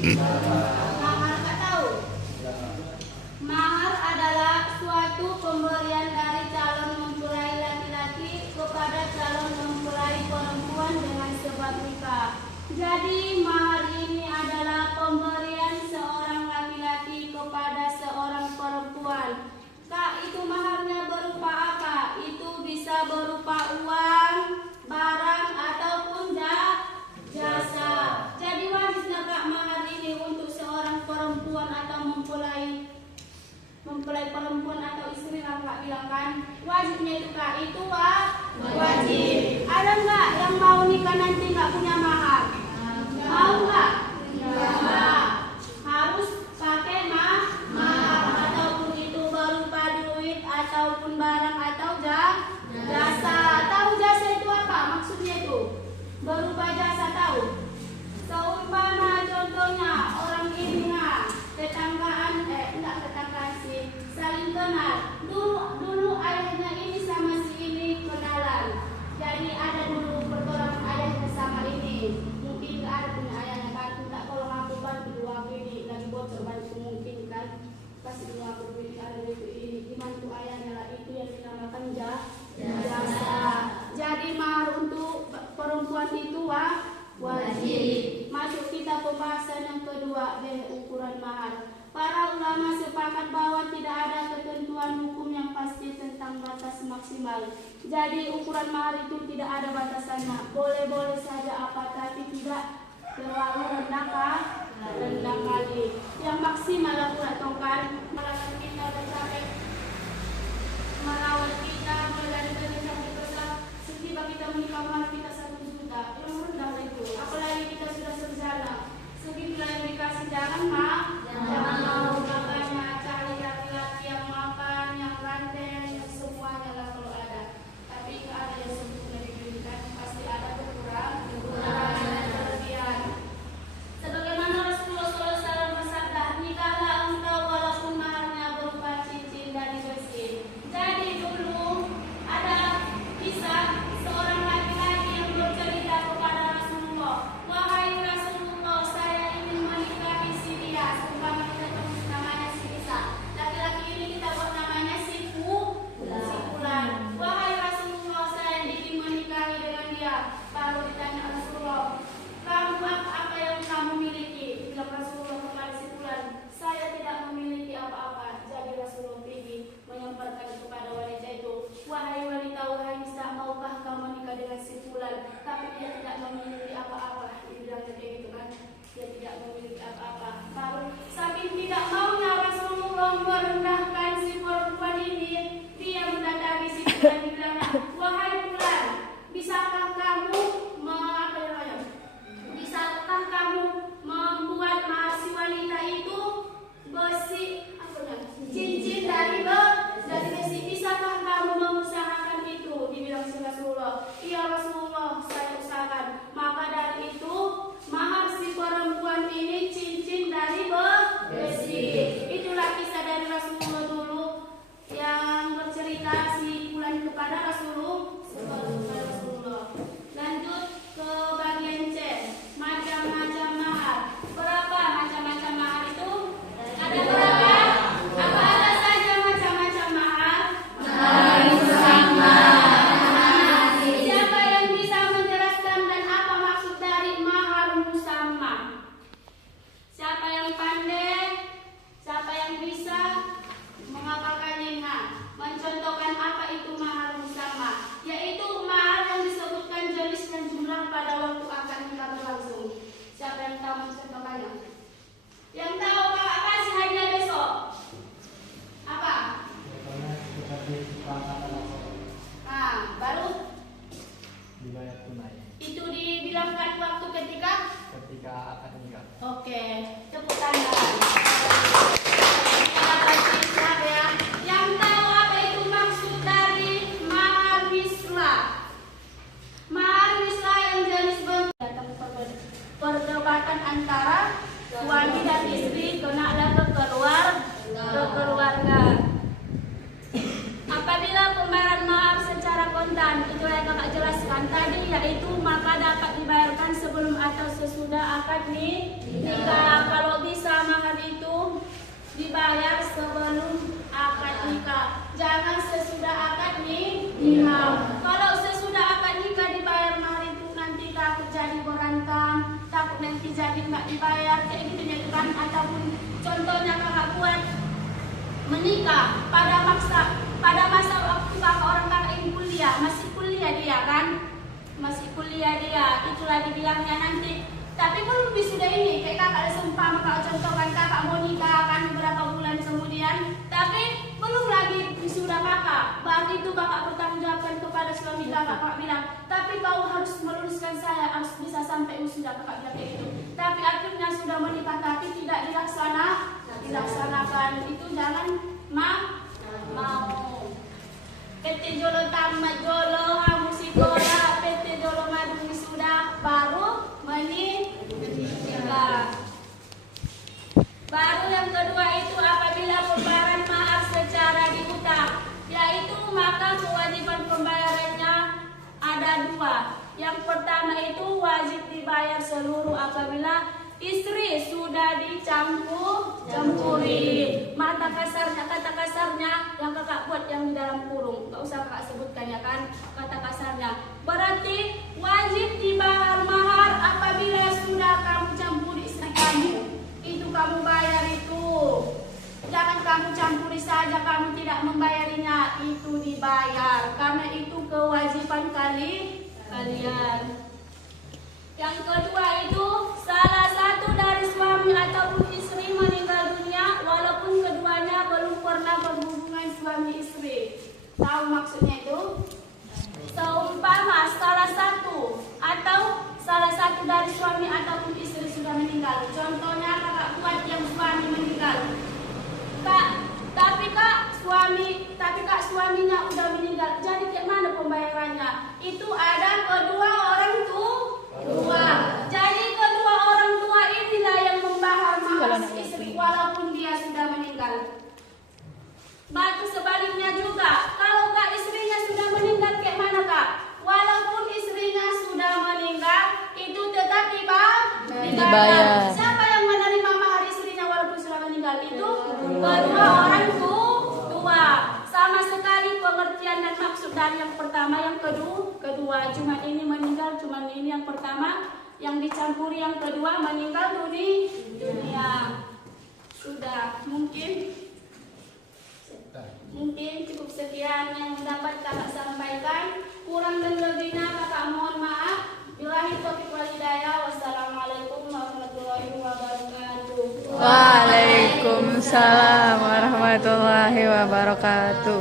Mahar tak tahu? Mahar adalah suatu pemberian dari calon mempelai laki-laki kepada calon mempelai perempuan dengan sebab nikah. Jadi mahar ini adalah pemberian seorang laki-laki kepada seorang perempuan. Kak, itu maharnya berupa apa? Itu bisa berupa uang, barang, ataupun jasa. Jadi wajibnya Kak mahar ini untuk seorang perempuan atau mempelai perempuan atau istri lah Kak bilang kan. Wajibnya itu Kak, itu wajib. Ada nggak yang mau nikah nanti nggak punya mahar? Mau nggak? Nggak. Harus pakai mahar, ataupun itu berupa duit, ataupun barang, atau jasa. Tahu jasa itu apa? Maksudnya itu berupa jasa, tahu? Seumpama contohnya orang ini tetanggaan, enggak tetanggaan sih, saling kenal. Dulu ayahnya ini sama si ini kenalan. Jadi ada dulu pertolongan ayahnya sama ini. Mungkin nggak ada punya ayahnya kan, enggak tolong aku bantu dulu aku ini lagi bocor bantu mungkin kan. Kasih dulu aku duit ada itu ini. Dibantu ayahnya lah, itu yang dinamakan jasa. Jadi mahar untuk perempuan itu wajib. Masuk kita pembahasan yang kedua dari ukuran mahar. Para ulama sepakat bahwa tidak ada ketentuan hukum yang pasti tentang batas maksimal. Jadi ukuran mahar itu tidak ada batasannya. Boleh-boleh saja apa, tapi tidak terlalu rendah kali. Yang maksimal aku kan merawat kita sampai merawat kita mulai dari sampai besar. Setiap kita menikah mahar kita 1 juta. Yang rendah itu. Apalagi kita sudah serjana. Segitu yang dikasih jangan mau. Makanya cari laki-laki yang makan, yang ganteng, yang semuanya lah kalau ada. Tapi nggak ada yang sempurna diberikan, pasti ada kekurangan dan kelebihan. Sebagaimana Rasulullah SAW bersabda, nikahlah engkau walaupun maharnya berupa cincin dari besi. Jadi dulu ada kisah seorang laki-laki yang bercerita kepada Rasulullah, wahai Rasulullah, saya ingin menikahi si dia. Sumpah kita tulis namanya si Isa. Laki-laki ini kita buat namanya si Fulan. Wahai Rasulullah, saya ingin menikahi dengan dia. Baru ditanya Rasulullah, kamu apa yang kamu miliki? Bilang Rasulullah kepada si Fulan, saya tidak memiliki apa-apa. Jadi Rasulullah pergi menyampaikan kepada wanita itu, wahai wanita, wahai Nisa, maukah kamu menikah dengan si Fulan? Tapi dia tidak memiliki apa-apa. Dibilangnya kayak gitu kan, dia tidak memiliki apa-apa. Baru saking tidak maunya Rasulullah merendahkan si perempuan ini, dia mendatangi si Fulan. Dibilangnya, wahai Fulan, bisakah kamu membuat si wanita itu besi cincin dari besi? Bisakah kamu mengusahakan itu? Dibilang si Rasulullah, iya Rasulullah, saya usahakan. Maka dari itu mahar si perempuan ini cincin dari besi. Itulah kisah dari Rasulullah dulu yang bercerita si Fulan kepada Rasulullah. Lanjut ke bagian C, macam-macam mahar. Berapa macam-macam mahar itu? Ada berapa? Apa saja macam-macam mahar? Siapa yang bisa menjelaskan dan apa maksud dari mahar musamma? Siapa yang pandai? Siapa yang bisa mengapakannya? Mencontohkan apa itu mahar musamma? Yaitu mahar yang disebutkan jenis dan jumlah pada waktu akan nikah berlangsung. Siapa yang tahu mencontohkannya? Yang tahu kakak kasih hadiah besok? Apa? Baru? Dibayar tunai. Itu dibilangkan waktu ketika Akan nikah. Oke, tepuk tangan. Yang tahu apa itu maksud dari mahar mislah? Mahar mislah yang jenis bentuk perdebatan antara suami dan istri kenalan keluarga. Apabila pembayaran mahar secara kontan, itu yang kakak jelaskan sebutkan tadi, yaitu maka dapat dibayarkan sebelum atau sesudah akad nikah. Kalau bisa mahar itu dibayar sebelum akad nikah, jangan sesudah akad nikah. Kalau sesudah akad nikah dibayar mahar itu nanti takut jadi berantem, takut nanti jadi nggak dibayar kayak gitu ya kan. Ataupun contohnya kakak buat menikah pada masa waktu kakak orang kakak ini kuliah, masih kuliah dia kan, masih kuliah dia, itulah dibilangnya nanti. Tapi belum wisuda ini, kayak kakak seumpama kakak contohkan kakak mau nikah kan beberapa bulan kemudian, tapi belum lagi wisuda kakak, baru itu kakak bertanggung jawabkan kepada suami kakak bilang, tapi kau harus meluluskan saya, harus bisa sampai wisuda, kakak bilang kayak gitu. Tapi akhirnya sudah menikah tapi tidak dilaksanakan, itu jangan mau. PT Jolo tamat Jolo Hamusikola, PT Jolo madu wisuda baru menikah. Baru yang kedua itu apabila pembayaran mahar secara diutang, yaitu maka kewajiban pembayarannya ada dua. Yang pertama itu wajib dibayar seluruh apabila istri sudah dicampuri. Kata kasarnya yang kakak buat yang di dalam kurung, nggak usah kakak sebutkan ya kan, kata kasarnya. Berarti wajib dibayar mahar apabila sudah kamu campuri istri kamu. Itu kamu bayar itu. Jangan kamu campuri saja, kamu tidak membayarinya, itu dibayar. Karena itu kewajiban kalian. Yang kedua itu salah satu dari suami ataupun istri meninggal dunia walaupun keduanya belum pernah berhubungan suami istri. Tahu maksudnya itu? Seumpama salah satu dari suami ataupun istri sudah meninggal. Contohnya kakak buat yang suami meninggal. Tapi kak suaminya udah meninggal. Jadi kayak mana pembayarannya? Itu ada kedua orang tua. Jadi kedua orang tua inilah yang membahar mahar istri walaupun dia sudah meninggal. Batu sebaliknya juga, kalau kak istrinya sudah meninggal kayak mana kak? Walaupun istrinya sudah meninggal, itu tetap dibayar. Siapa yang menerima mahar istrinya walaupun sudah meninggal? Itu kedua orang tua. Sama sekali pengertian dan maksud dari yang pertama, yang kedua. Cuma ini meninggal, cuma ini yang pertama, yang dicampuri yang kedua meninggal dunia. Sudah, mungkin cukup sekian yang dapat kakak sampaikan. Kurang dan lebihnya kakak mohon maaf. Billahi taufiq wal hidayah. Wassalamualaikum warahmatullahi wabarakatuh. Waalaikumsalam warahmatullahi wabarakatuh.